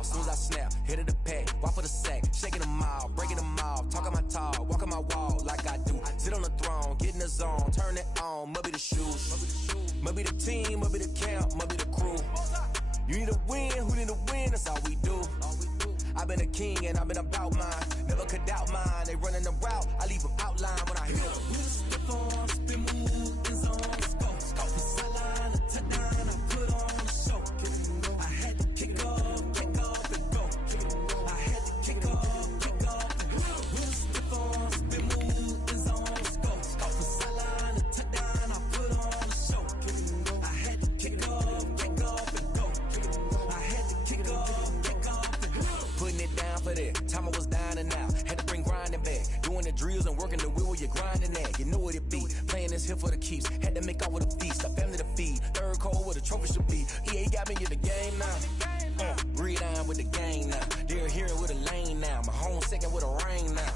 As soon as I snap, hit of the pack, walk for the sack, shaking them all, breaking them off, talking my talk, walking my wall like I do. Sit on the throne, get in the zone, turn it on, must be the shoes, must be the team, must be the camp, must be the crew. You need a win, who need a win, that's all we do. I've been a king and I've been about mine, never could doubt mine. They running the route, I leave them outline when I hit them. Step on, spin move, in zone, let's go. From sideline to touchdown, I put on a show. I had to kick off and go. I had to kick off and go. Step on, spin move, in zone, let's go. From sideline to touchdown, I put on a show. I had to kick off and go. I had to kick off and go. Putting it down for that. Time I was down and out. Had to bring grinding back. Doing the drills and working the wheel where you're grinding at. You know what it be. Playing this here for the keeps. Had to make out with a feast. A family to feed. Third cold where the trophy should be. EA got me in the game now. Breathe on with the game now. They're hearing with a lane now. My home second with a rain now.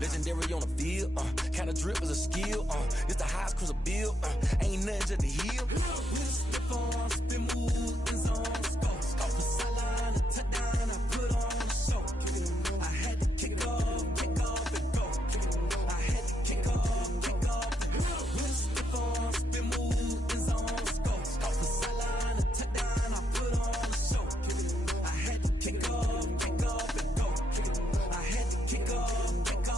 Legendary on the field. Kind of drip is a skill. It's the highest cruiser bill. Ain't nothing just to heal. Step on, spin move, in zone, let's go. From sideline to touchdown, I put on a show. I had to kick off and go. I had to kick off and go. Step on, spin move, in zone, let's go. From sideline to touchdown, I put on a show. I had to kick off and go. I had to kick off and go.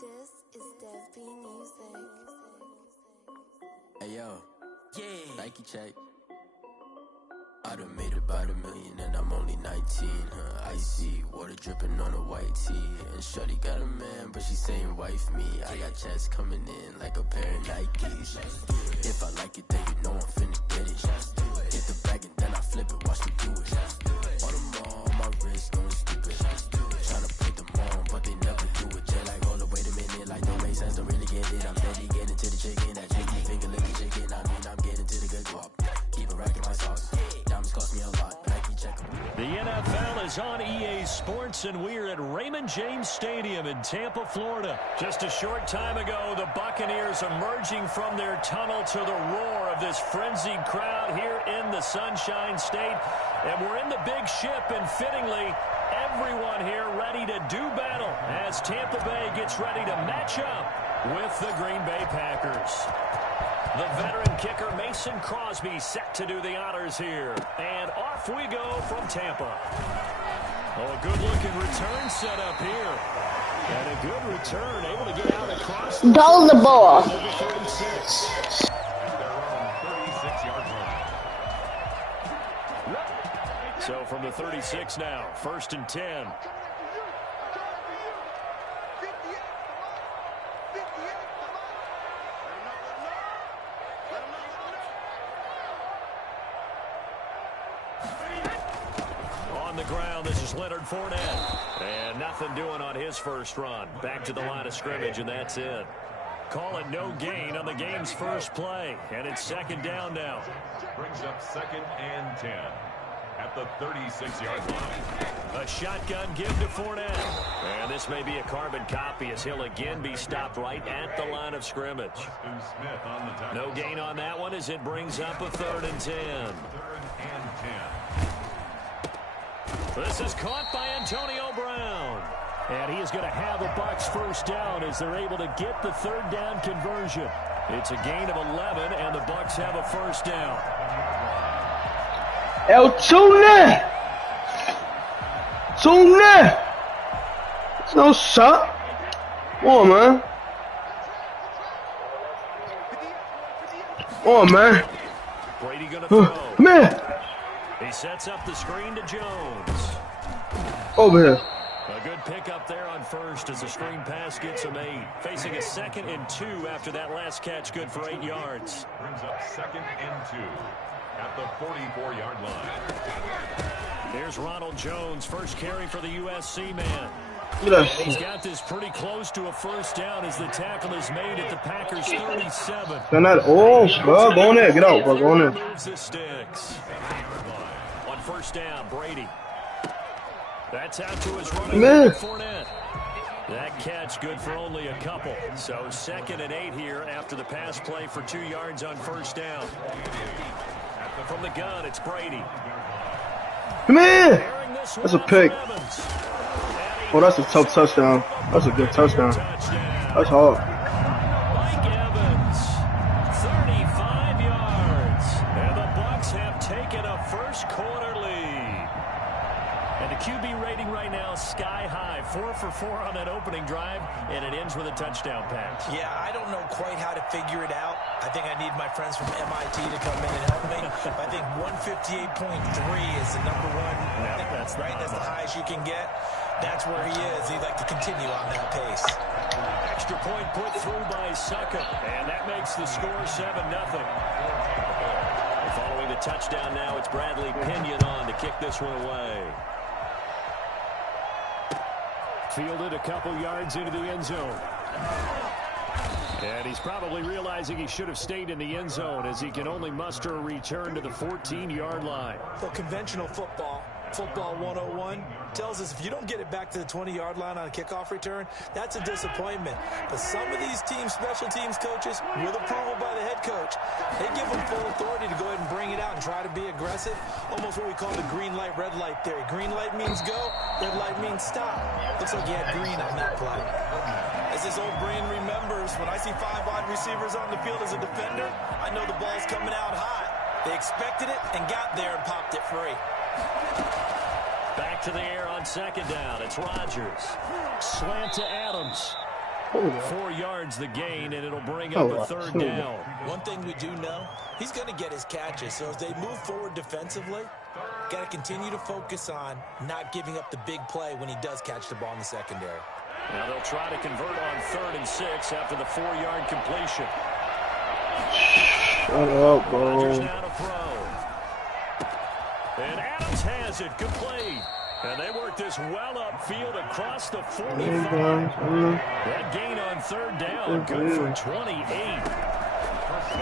This is Dev B Music. Hey yo, Nike check. I done made about $1 million and I'm only 19. Icy water dripping on a white tee. And shorty got a man, but she saying wife me. I got checks coming in like a pair of Nikes. If I like it, then you know I'm finna get it. Hit the bag and then I flip it, watch me do it. On them all, on my wrist going stupid. Tryna put them on, but they never do it. Just like, hold up, wait a minute, like don't make sense, don't really get it. I'm steady getting to the chicken, that chicken finger licking chicken. I mean, I'm getting to the good guap. Keep it racking my sauce. Diamonds cost me a lot, Nike check 'em. The NFL is on EA Sports, and we're at Raymond James Stadium in Tampa, Florida. Just a short time ago, the Buccaneers emerging from their tunnel to the roar of this frenzied crowd here in the Sunshine State. And we're in the big ship, and fittingly, everyone here ready to do battle as Tampa Bay gets ready to match up with the Green Bay Packers. The veteran kicker Mason Crosby set to do the honors here. And off we go from Tampa. Oh, a good-looking return set up here. And a good return, able to get out across the Goal the ball. 36. So from the 36 now, 1st and 10. On the ground, this is Leonard Fournette. And nothing doing on his first run. Back to the line of scrimmage, and that's it. Call it no gain on the game's first play. And it's 2nd down now. Brings up 2nd and 10 at the 36-yard line. A shotgun give to Fournette. And this may be a carbon copy as he'll again be stopped right at the line of scrimmage. Smith on the tackle. No gain on that one as it brings up a 3rd and 10. 3rd and 10. This is caught by Antonio Brown. And he is going to have the Bucs first down as they're able to get the 3rd down conversion. It's a gain of 11, and the Bucs have a first down. El Tune! Tune! It's no shot. Come on, man. Come on, man. Brady going to throw. Come here. He sets up the screen to Jones. Over here. A good pickup there on first as the screen pass gets him 8. Facing a 2nd and 2 after that last catch, good for 8 yards. Brings up 2nd and 2 at the 44-yard line. Here's Ronald Jones, first carry for the USC man. Look at He's that. got this pretty close to a first down as the tackle is made at the Packers 37. Can that? Oh, bro, go in there. Get out, bro. Go in there. Moves the sticks. On first down, Brady. That's out to his running back, Fournette. That catch good for only a couple. So 2nd and 8 here after the pass play for 2 yards on first down. From the gun, it's Brady. Come here. That's a pick. Oh, that's a tough touchdown. That's a good touchdown. That's hard. Mike Evans, 35 yards. And the Bucs have taken a first quarter lead. And the QB rating right now sky high. 4 for 4 on that opening drive, and it ends with a touchdown pass. Yeah, I don't know quite how to figure it out. I think I need my friends from MIT to come in and help me. I think 158.3 is the number one. That's right. That's the highest you can get. That's where he is. He'd like to continue on that pace. Extra point put through by Suckup, and that makes the score 7-0. Following the touchdown now, it's Bradley Pinion on to kick this one away. Fielded a couple yards into the end zone. And he's probably realizing he should have stayed in the end zone as he can only muster a return to the 14-yard line. Well, conventional football 101, tells us if you don't get it back to the 20-yard line on a kickoff return, that's a disappointment. But some of these teams, special teams coaches, with approval by the head coach, they give them full authority to go ahead and bring it out and try to be aggressive. Almost what we call the green light, red light theory. Green light means go, red light means stop. Looks like he had green on that play. As his old brain remembers, when I see 5 wide receivers on the field as a defender, I know the ball's coming out hot. They expected it and got there and popped it free. Back to the air on 2nd down. It's Rodgers. Slant to Adams. 4 yards the gain, and it'll bring up a 3rd down. One thing we do know, he's going to get his catches. So as they move forward defensively, got to continue to focus on not giving up the big play when he does catch the ball in the secondary. Now they'll try to convert on 3rd and 6 after the 4-yard completion. Shut up, bro. Rodgers now to throw. And Adams has it complete. And they work this well upfield across the 45. That gain on 3rd down, good for 28.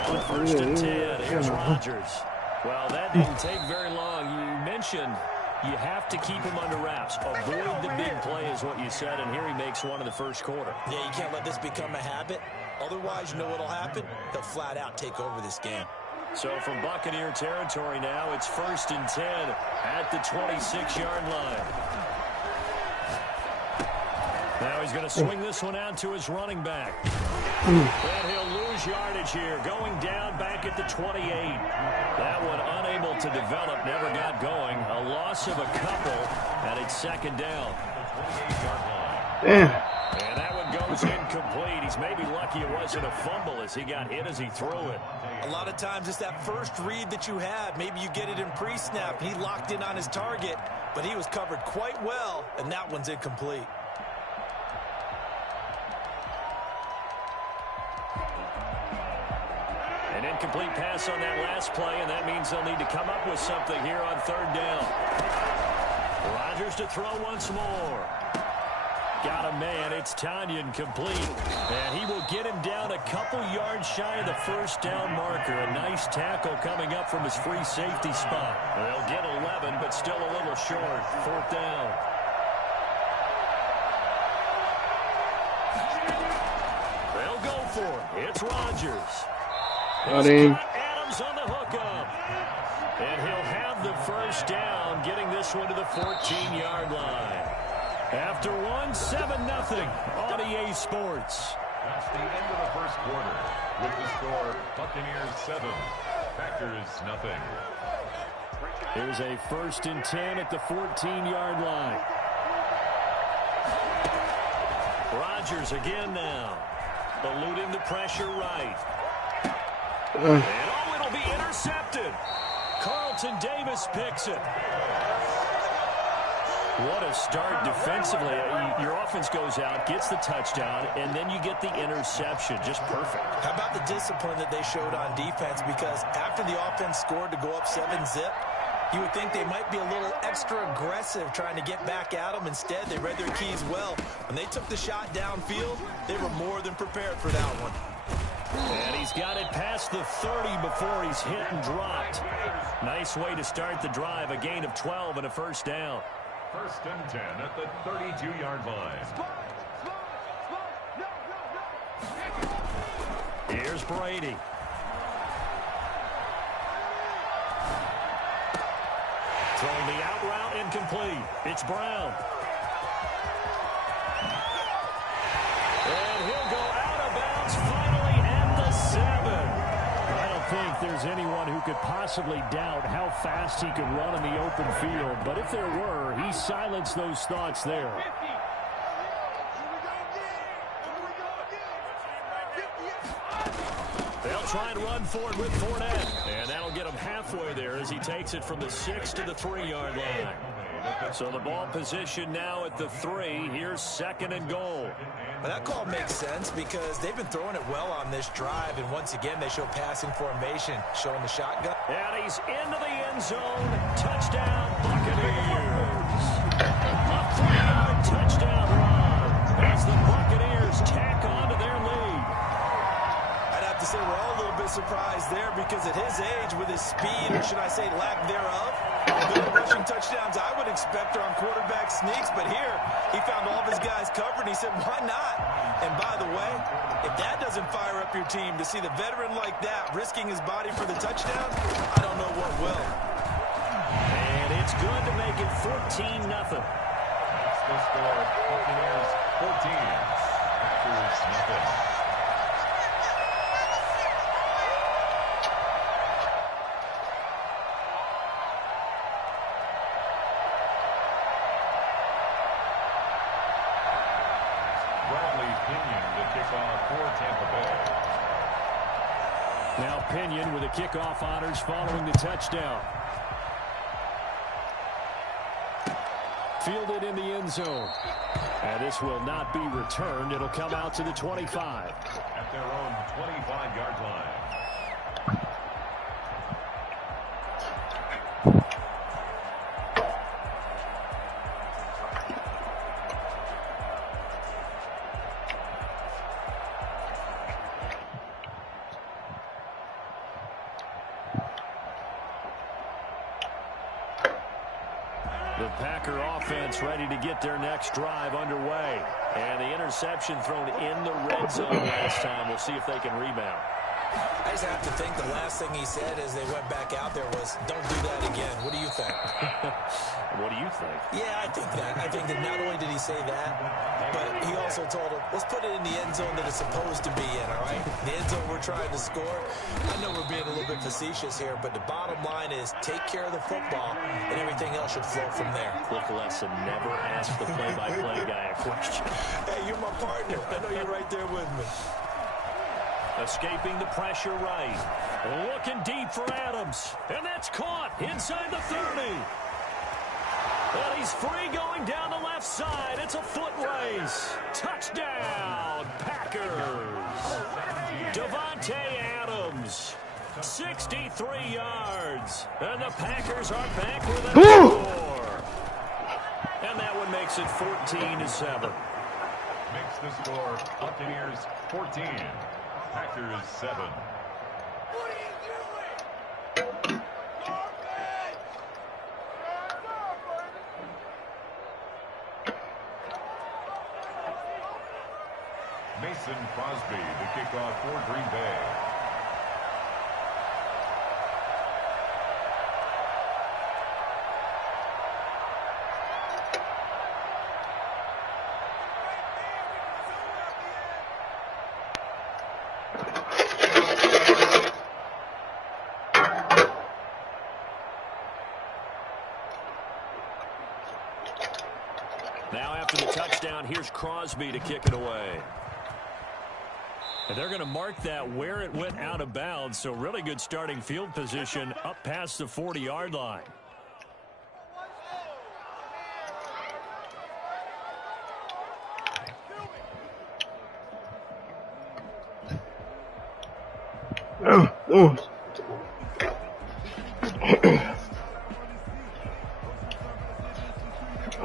On 1st and 10, here's Rodgers. Well, that didn't take very long. You mentioned you have to keep him under wraps. Avoid the big play is what you said, and here he makes one in the first quarter. Yeah, you can't let this become a habit. Otherwise, you know what'll happen? They'll flat out take over this game. So from Buccaneer territory now, it's 1st and 10 at the 26-yard line. Now he's going to swing this one out to his running back. And he'll lose yardage here, going down back at the 28. That one unable to develop, never got going. A loss of a couple, and it's 2nd down. Damn. And that one goes incomplete. He's maybe lucky it wasn't a fumble as he got hit as he threw it. A lot of times it's that first read that you have. Maybe you get it in pre-snap. He locked in on his target, but he was covered quite well, and that one's incomplete. An incomplete pass on that last play, and that means they'll need to come up with something here on 3rd down. Rodgers to throw once more. Got a man. It's Tanyan complete. And he will get him down a couple yards shy of the 1st down marker. A nice tackle coming up from his free safety spot. They'll get 11, but still a little short. 4th down. They'll go for it. It's Rodgers. Adams on the hookup. And he'll have the 1st down, getting this one to the 14-yard line. After 7-0 on EA Sports. That's the end of the first quarter. With the score, Buccaneers 7, Packers nothing. Here's a 1st and 10 at the 14-yard line. Rodgers again now. Eluding the pressure right. And it'll be intercepted. Carlton Davis picks it. What a start defensively. Your offense goes out, gets the touchdown, and then you get the interception. Just perfect. How about the discipline that they showed on defense? Because after the offense scored to go up 7-0, You would think they might be a little extra aggressive trying to get back at them. Instead, they read their keys well. When they took the shot downfield, they were more than prepared for that one. And he's got it past the 30 before he's hit and dropped. Nice way to start the drive, a gain of 12 and a first down. First and 10 at the 32-yard line. Here's Brady. Throwing the out route incomplete. It's Brown. And he'll go out of bounds finally at the 7. I don't think there's anyone who could possibly doubt how fast he could run in the open field. But if there were, he silenced those thoughts there. They'll try and run for it with Fournette. And that'll get him halfway there as he takes it from the 6 to the 3-yard line. So the ball position now at the 3. Here's second and goal. Well, that call makes sense because they've been throwing it well on this drive. And once again, they show passing formation, showing the shotgun. And he's into the end zone. Touchdown, Buccaneers. A 3-yard touchdown run as the Buccaneers tack on to their lead. I'd have to say we're all a little bit surprised there because at his age, with his speed, or should I say lack thereof, the rushing touchdowns I would expect are on quarterback sneaks. But here, he found all of his guys covered, and he said, why not? And by the way, if that doesn't fire up your team to see the veteran like that risking his body for the touchdown, I don't know what will. And it's good to make it 14-0. That's the score. Buccaneers 14. Packers nothing. Now Pinion with the kickoff honors following the touchdown. Fielded in the end zone. And this will not be returned. It'll come out to the 25. At their own 25-yard line. The Packer offense ready to get their next drive underway. And the interception thrown in the red zone last time. We'll see if they can rebound. I just have to think the last thing he said as they went back out there was, don't do that again. What do you think? What do you think? Yeah, I think that. I think that not only did he say that, but he also told him, let's put it in the end zone that it's supposed to be in, all right? The end zone we're trying to score. I know we're being a little bit facetious here, but the bottom line is take care of the football, and everything else should flow from there. Quick lesson, never ask the play-by-play guy a question. Hey, you're my partner. I know you're right there with me. Escaping the pressure right. Looking deep for Adams. And that's caught inside the 30. And he's free going down the left side. It's a foot race. Touchdown, Packers. Davante Adams, 63 yards. And the Packers are back with a score. And that one makes it 14-7. Makes the score Buccaneers 14. Packers 7. What are you doing? Mason Crosby, the kickoff for Green Bay. Now after the touchdown, here's Crosby to kick it away. And they're going to mark that where it went out of bounds, so really good starting field position up past the 40-yard line.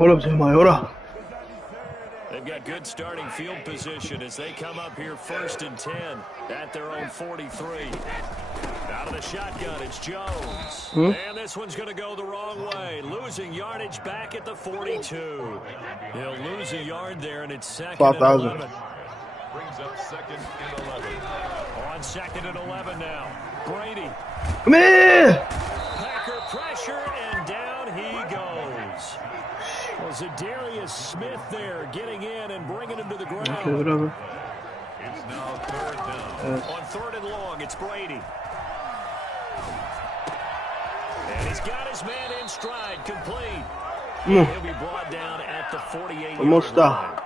Hold up, Jeremiah. Hold up. They've got good starting field position as they come up here 1st and 10 at their own 43. Out of the shotgun, it's Jones. And this one's going to go the wrong way. Losing yardage back at the 42. He'll lose a yard there, and it's 2nd and 11. Brings up 2nd and 11. On 2nd and 11 now. Brady. Come here. Packer pressure, and down he goes. Well, Zadarius Smith there getting in and bringing him to the ground. Okay, whatever. It's now 3rd down. On 3rd and long, it's Brady. And he's got his man in stride, complete. He'll be brought down at the 48-yard line.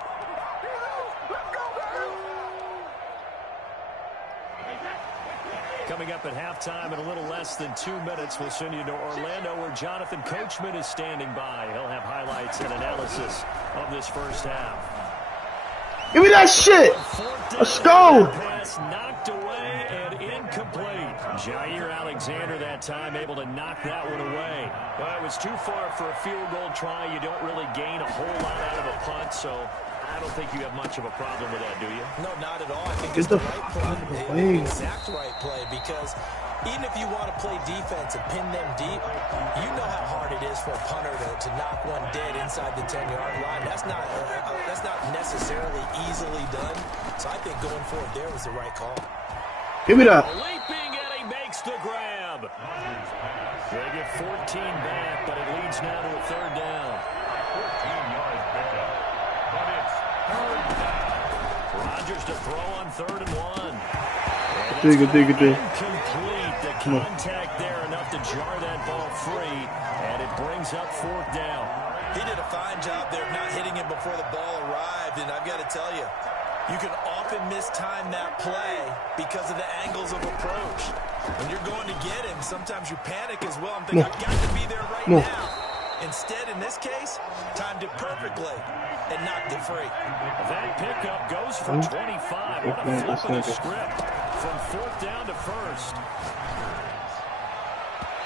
Coming up at halftime in a little less than 2 minutes, we'll send you to Orlando where Jonathan Coachman is standing by. He'll have highlights and analysis of this first half. Give me that shit. Let's go. Pass knocked away and incomplete. Jair Alexander that time able to knock that one away. But it was too far for a field goal try. You don't really gain a whole lot out of a punt, so I don't think you have much of a problem with that, do you? No, not at all. I think it's the right play, the exact right play, because even if you want to play defense and pin them deep, you know how hard it is for a punter to knock one dead inside the 10-yard line. That's not necessarily easily done. So I think going forward there was the right call. Give me that. Leaping, and he makes the grab. They get 14 back, but it leads now to a 3rd down. 14-yard pickup. But it's 3rd down. Rodgers to throw on 3rd and 1. Dig it. Incomplete. The contact there enough to jar that ball free, and it brings up 4th down. He did a fine job there of not hitting him before the ball arrived, and I've got to tell you, you can often mistime that play because of the angles of approach. When you're going to get him, sometimes you panic as well and think, I've got to be there right now. Instead, in this case, timed it perfectly and knocked it free. That pickup goes for 25. What a flip of the script from 4th down to 1st.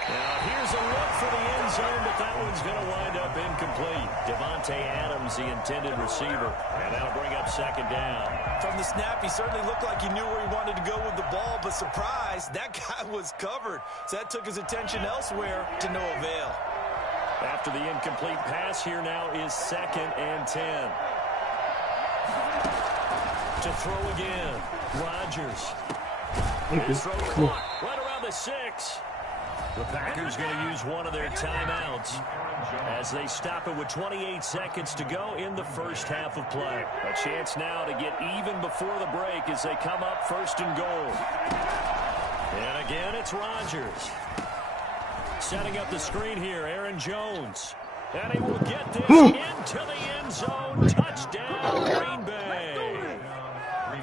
Now, here's a look for the end zone, but that one's going to wind up incomplete. Devontae Adams, the intended receiver, and that'll bring up 2nd down. From the snap, he certainly looked like he knew where he wanted to go with the ball, but surprise, that guy was covered. So that took his attention elsewhere to no avail. After the incomplete pass, here now is 2nd and 10. To throw again, Rodgers. His throw clock right around the 6. The Packers going to use one of their timeouts as they stop it with 28 seconds to go in the first half of play. A chance now to get even before the break as they come up 1st and goal. And again, it's Rodgers. Setting up the screen here, Aaron Jones. And he will get this into the end zone. Touchdown, Green Bay.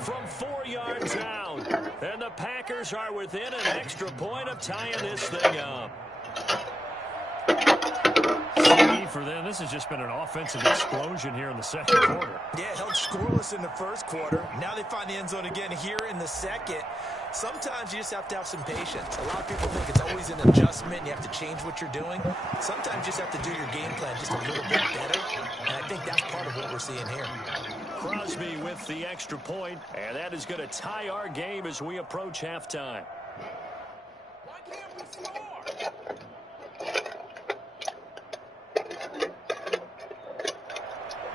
From 4 yards out. And the Packers are within an extra point of tying this thing up. CD for them. This has just been an offensive explosion here in the 2nd quarter. Yeah, held scoreless in the 1st quarter. Now they find the end zone again here in the 2nd. Sometimes you just have to have some patience. A lot of people think it's always an adjustment. You have to change what you're doing. Sometimes you just have to do your game plan just a little bit better. And I think that's part of what we're seeing here. Crosby with the extra point, and that is going to tie our game as we approach halftime. Why can't we score?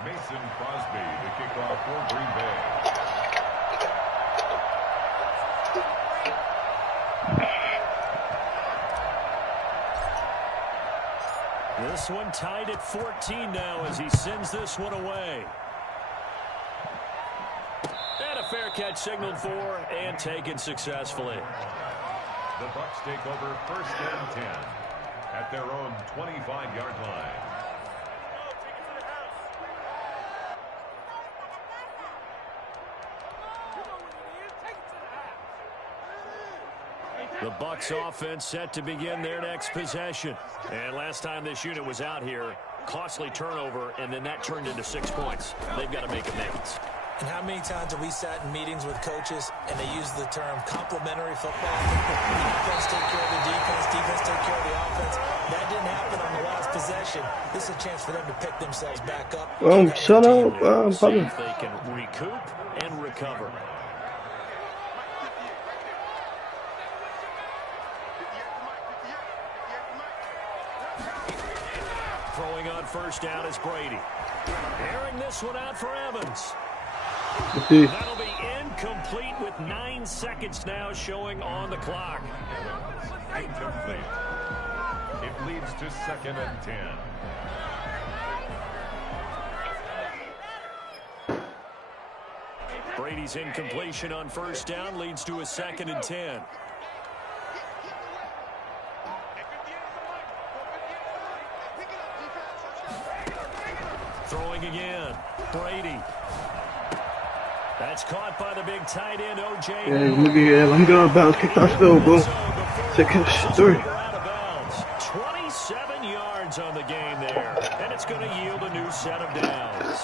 Mason Crosby, the kickoff for Green Bay. This one tied at 14 now as he sends this one away. And a fair catch signaled for and taken successfully. The Bucs take over 1st and 10 at their own 25-yard line. The Bucs offense set to begin their next possession. And last time this unit was out here, costly turnover, and then that turned into 6 points. They've got to make amends. And how many times have we sat in meetings with coaches and they use the term complementary football? Offense take care of the defense, defense take care of the offense. That didn't happen on the last possession. This is a chance for them to pick themselves back up. Shut up. See if they can recoup and recover. Throwing on first down is Brady. Airing this one out for Evans. That'll be incomplete with 9 seconds now showing on the clock. Incomplete. It leads to 2nd and 10. Brady's incompletion on first down leads to a 2nd and 10. Throwing again. Brady. That's caught by the big tight end, O.J. Yeah, let me go out of bounds. Kick that field goal. Second, 3. 27 yards on the game there. And it's going to yield a new set of downs.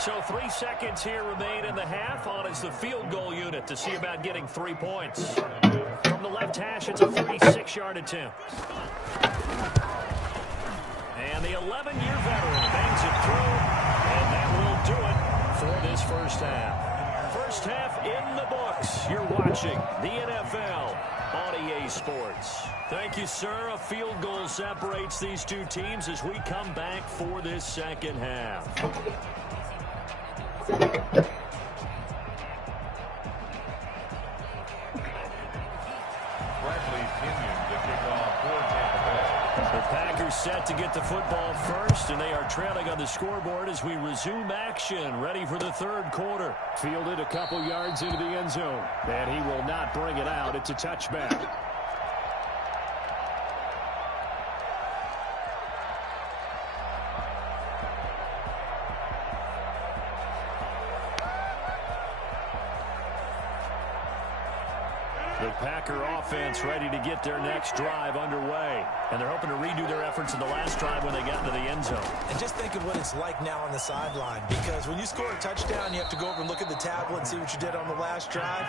So 3 seconds here remain in the half. On is the field goal unit to see about getting 3 points. From the left hash, it's a 36-yard attempt. And the 11-year veteran bangs it through, and that will do it for this first half. First half in the books. You're watching the NFL on EA Sports. Thank you, sir. A field goal separates these two teams as we come back for this second half. The Packers set to get the football first, and they are trailing on the scoreboard as we resume action, ready for the third quarter. Fielded a couple yards into the end zone, and he will not bring it out. It's a touchback. The Packer offense ready to get their next drive underway. And they're hoping to redo their efforts in the last drive when they got into the end zone. And just think of what it's like now on the sideline. Because when you score a touchdown, you have to go over and look at the tablet and see what you did on the last drive.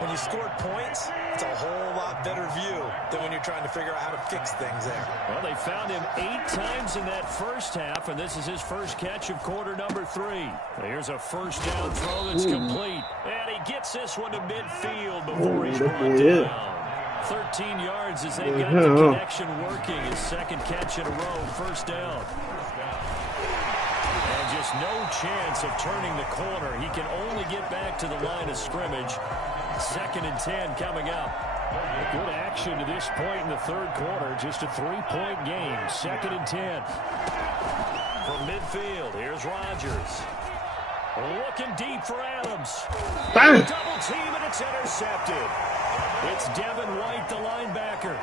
When you scored points, it's a whole lot better view than when you're trying to figure out how to fix things there. Well, they found him 8 times in that first half, and this is his first catch of quarter number 3. Here's a first down throw that's complete. And he gets this one to midfield before he's brought down. 13 yards as they got the connection working. His second catch in a row, first down. And just no chance of turning the corner. He can only get back to the line of scrimmage. 2nd and 10 coming up. Good action to this point in the third quarter. Just a 3-point game. 2nd and 10. From midfield, here's Rodgers. Looking deep for Adams. Double team, and it's intercepted. It's Devin White, the linebacker.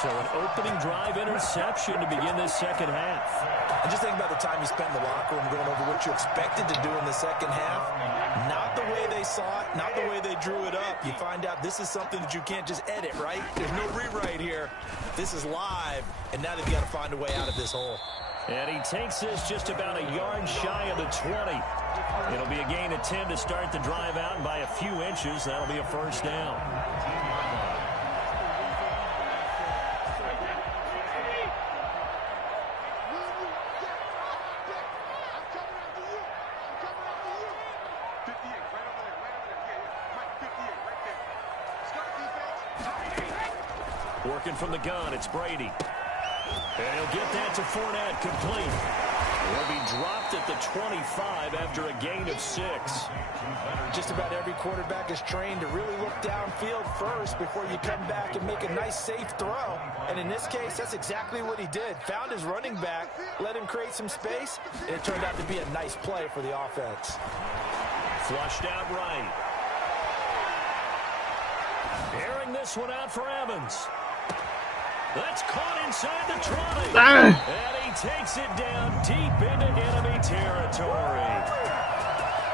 So an opening drive interception to begin this second half. And just think about the time you spent in the locker room going over what you expected to do in the second half. Not the way they saw it, not the way they drew it up. You find out this is something that you can't just edit, right? There's no rewrite here. This is live, and now they've got to find a way out of this hole. And he takes this just about a yard shy of the 20. It'll be a gain of 10 to start the drive out, and by a few inches, that'll be a first down. Working from the gun, it's Brady. And he'll get that to Fournette, complete. He'll be dropped at the 25 after a gain of 6. Just about every quarterback is trained to really look downfield first before you come back and make a nice, safe throw. And in this case, that's exactly what he did. Found his running back, let him create some space, and it turned out to be a nice play for the offense. Flushed out right. Airing this one out for Evans. That's caught inside the 20. And he takes it down deep into enemy territory.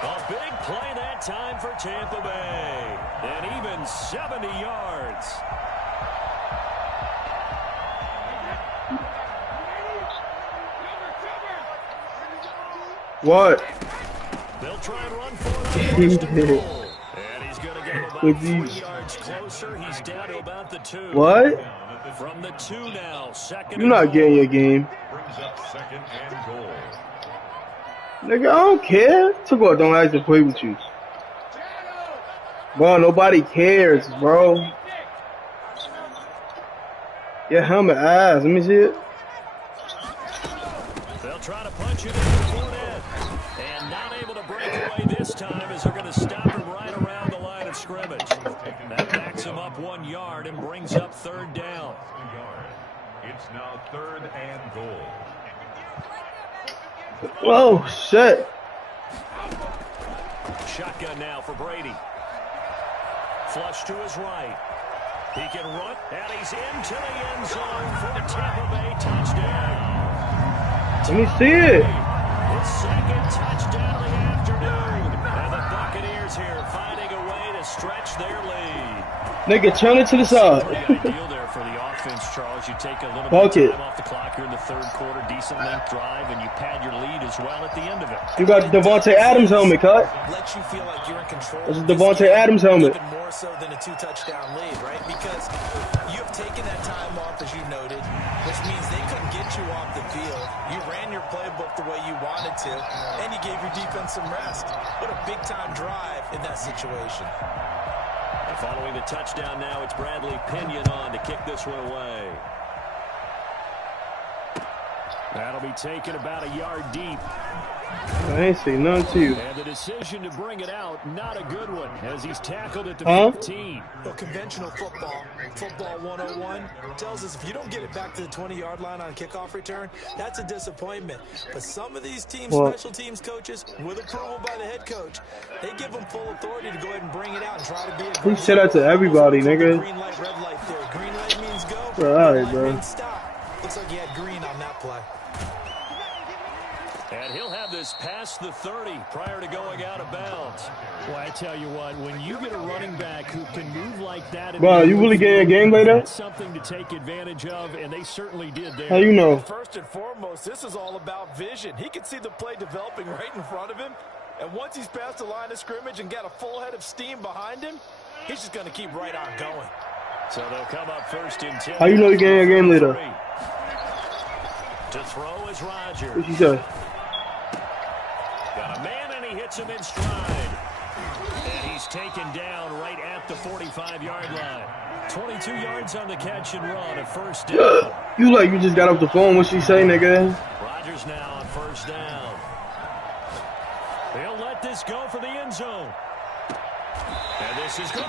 A big play that time for Tampa Bay. And even 70 yards. What? They'll try and run for it. And he's going to get him about 3 yards closer. He's down to about the 2. What? From the 2 now. Second. You're not getting your game. Brings up 2nd and goal. Nigga, I don't care. Took don't like to play with you. Bro, nobody cares, bro. Your helmet ass. Let me see it. They'll try to punch it in the corner. And not able to break away this time as they're going to stop him right around the line of scrimmage. That backs him up 1 yard and brings up 3rd down. It's now 3rd and goal. Oh, shit. Shotgun now for Brady. Flush to his right. He can run, and he's into the end zone for a Tampa Bay touchdown. Let me see it. His 2nd touchdown of the afternoon. And the Buccaneers here finding a way to stretch their lead. Nigga, turn it to the side. Ideal there for the offense, Charles. You take a little bit of time off the clock here in the 3rd quarter, decent length drive, and you pad your lead as well at the end of it. You got Devontae Adams helmet, cut. Let you feel like you're in control. This is Devontae Adams helmet. Even more so than a 2-touchdown lead, right? Because you have taken that time off, as you noted, which means they couldn't get you off the field. You ran your playbook the way you wanted to, and you gave your defense some rest. What a big-time drive in that situation. And following the touchdown now, it's Bradley Pinion on to kick this one away. That'll be taken about a yard deep. I ain't say nothing to you. And the decision to bring it out, not a good one, as he's tackled at the 15. Well, conventional football 101, tells us if you don't get it back to the 20-yard line on kickoff return, that's a disappointment. But some of these teams, special teams coaches, with approval by the head coach, they give them full authority to go ahead and bring it out and try to be a He said that to everybody, nigga. Green light, red light there. Green light means go. Bro, all right, bro. Means stop. Looks like he had green on that play. And he'll have this past the 30 prior to going out of bounds. Well, I tell you what, when you get a running back who can move like that, bro, you really getting a game later? That's something to take advantage of, and they certainly did there. How you know? First and foremost, this is all about vision. He can see the play developing right in front of him, and once he's past the line of scrimmage and got a full head of steam behind him, he's just going to keep right on going. So they'll come up 1st and 10. How you know you're getting a game later? To throw is Rodgers. What you say? Got a man, and he hits him in stride. And he's taken down right at the 45-yard line. 22 yards on the catch and run, a 1st down. You like you just got off the phone. What she say, nigga? Rodgers now on 1st down. They'll let this go for the end zone. And this is good.